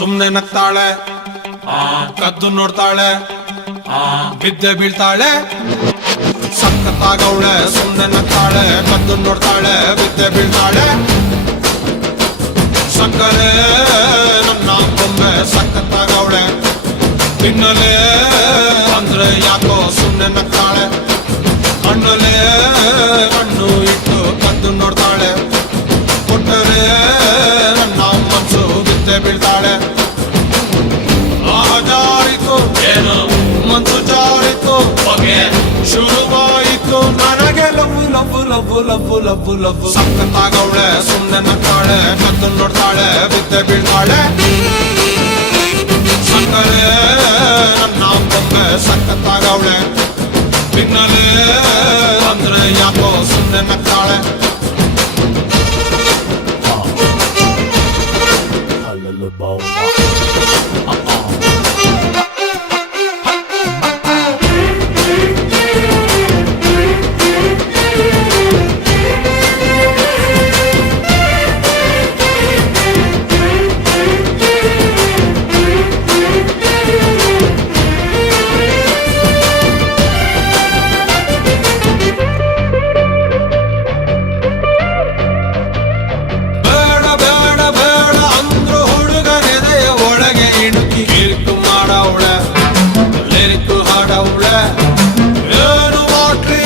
ಸುಮ್ನೆ ನಗ್ತಾಳೆ, ಕದ್ದು ನೋಡ್ತಾಳೆ, ಬಿದ್ದೆ ಬೀಳ್ತಾಳೆ. ಸಕ್ಕತ್ತಾಗವಳೆ, ಸುಮ್ನೆ ನಗ್ತಾಳೆ, ಕದ್ದು ನೋಡ್ತಾಳೆ, ಬಿದ್ದೆ ಬೀಳ್ತಾಳೆ. ಸಕ್ಕರೆ ನನ್ನ ಬೊಮ್ಮೆ ಸಕ್ಕತ್ತಾಗವಳೆ, ತಿನ್ನಲೆ ಅಂದ್ರೆ ಯಾಕೋ ಸುಮ್ನೆ ನಗ್ತಾಳೆ. ಕಣ್ಣಲೆ ಕಣ್ಣು ಇಟ್ಟು ಕದ್ದು ನೋಡ್ತಾಳೆ, ಕೊಟ್ಟರೆ ನನ್ನ ಮನಸ್ಸು ಬಿದ್ದೆ ಬೀಳ್ತಾಳೆ. ಜಾರಿತು ಏನು ಮನ್ಸು ಜಾರಿತು, ಶುರುವಾಯಿತು ನನಗೆ love love love love love love. ಸಕ್ಕತ್ತಾಗವಳೆ, ಸುಮ್ನೆ ನಗ್ತಾಳೆ, ಕದ್ದು ನೋಡ್ತಾಳೆ, ಬಿದ್ದೆ ಬೀಳ್ತಾಳೆ. ಸಕ್ಕರೆ ನನ್ನ ಬೊಮ್ಮೆ ಸಕ್ಕತ್ತಾಗವಳೆ, ತಿನ್ನಲೆ ಅಂದ್ರೆ ಯಾಕೋ ಸುಮ್ನೆ ನಗ್ತಾಳೆ.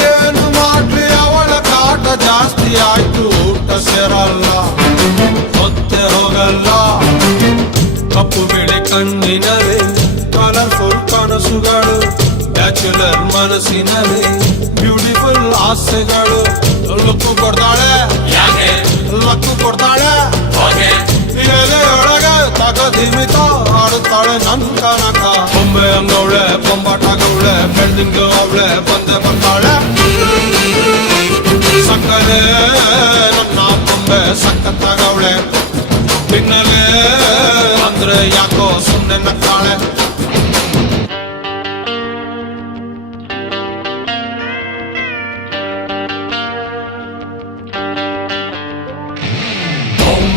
ಏನು ಮಾಡ್ಲಿ ಅವಳ ಕಾಟ ಜಾಸ್ತಿ ಆಯ್ತು, ಊಟ ಸೇರಲ್ಲ, ಹೊತ್ತೆ ಹೋಗಲ್ಲ. ಕಪ್ಪು ಬಿಳಿ ಕಣ್ಣಿನಲ್ಲಿ ಕಲರ್ಫುಲ್ ಕನಸುಗಳು, ಬ್ಯಾಚುಲರ್ ಮನಸ್ಸಿನಲ್ಲಿ ಬ್ಯೂಟಿಫುಲ್ ಆಸೆಗಳು. ಲಕ್ಕು ಕೊಡ್ತಾಳೆ, ಲಕ್ಕು ಕೊಡ್ತಾಳೆ, ಎಲೆಯೊಳಗೆ ತಗದಿಮಿತ ಆಡುತ್ತಾಳೆ ನನ್ ಕನಕ. ಬೊಂಬೆ ಅಂಗವಳೆ, ಬೊಂಬಾಟಾಗವಳೆ, ಬೆಳ್ದಿಂಗ್ಳು ಅವಳೆ ಬಂದೆ ಬರ್ತಾಳೆ. ಸಕ್ಕರೆ ನನ್ನ ಬೊಂಬೆ ಸಕ್ಕತ್ತಾಗವಳೆ, ತಿನ್ನಲೆ ಅಂದ್ರೆ ಯಾಕೋ ಸುಮ್ನೆ ನಗ್ತಾಳೆ.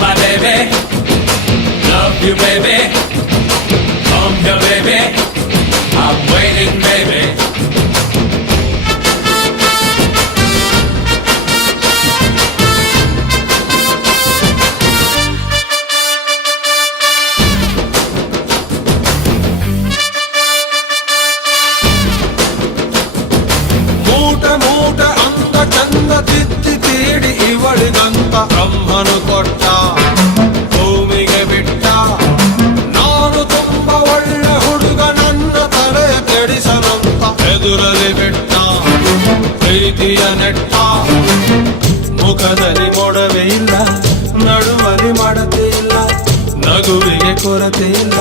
My baby, love you baby, come here baby, I'm waiting baby. ಮೂಟೆ ಮೂಟೆ ಅಂದ ಚಂದ ತಿತ್ತಿ ತೀಡಿ ಇವಳಿಗಂತ ಬ್ರಹ್ಮನು ಕೊಟ್ಟ, ಭೂಮಿಗೆ ಬಿಟ್ಟ. ನಾನು ತುಂಬ ಒಳ್ಳೆ ಹುಡುಗ, ನನ್ನ ತಲೆ ಕೆಡಿಸಲಂತ ಎದುರಲ್ಲಿ ಬಿಟ್ಟ. ಪ್ರೀತಿಯ ನೆಟ್ಟ, ಮುಖದಲ್ಲಿ ಮೊಡವೆ ಇಲ್ಲ, ನಡುವಲ್ಲಿ ಮಾಡತೆ ಇಲ್ಲ, ನಗುವಿಗೆ ಕೊರತೆ ಇಲ್ಲ,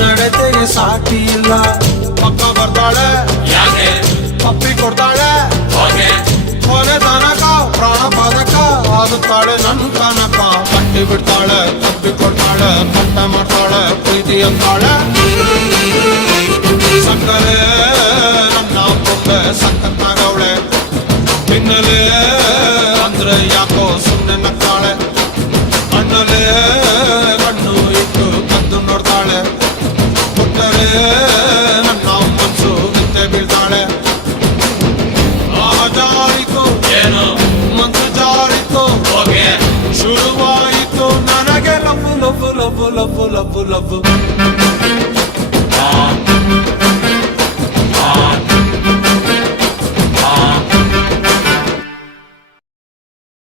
ನಡತೆಗೆ ಸಾಟಿ ಇಲ್ಲ. ಪಕ್ಕ ಬರ್ತಾಳೆ, ಪಪ್ಪಿ ಕೊಡ್ತಾಳೆ, ಕೊನೆ ತನಕ ಪ್ರಾಣ ಪದಕ ಆಗುತ್ತಾಳೆ ನನ್ ಕನಕ. ಕಟ್ಟಿ ಬಿಡ್ತಾಳೆ, ತಪ್ಪಿ ಕೊಡ್ತಾಳೆ, ಕಟ್ಟ ಮಾಡ್ತಾಳೆ, ಪ್ರೀತಿ ಅಂತಾಳೆ. ಸಕ್ಕರೆ ನನ್ನ ಬೊಂಬೆ ಸಕ್ಕತ್ತಾಗವಳೆ, ತಿನ್ನಲೆ ಅಂದ್ರೆ ಯಾಕೋ ಸುಮ್ನೆ ನಗ್ತಾಳೆ. ಕಣ್ಣಲೆ ಕಣ್ಣು ಇಟ್ಟು ಕದ್ದು ನೋಡ್ತಾಳೆ, ಕೊಟ್ಟರೆ ನನ್ನ ಮನಸ್ಸು ಬಿದ್ದೆ ಬೀಳ್ತಾಳೆ. ಜಾರಿತು ಏನು ಮನ್ಸು ಜಾರಿತು, ಶುರುವಾಯಿತು ನನಗೆ love love love love love love.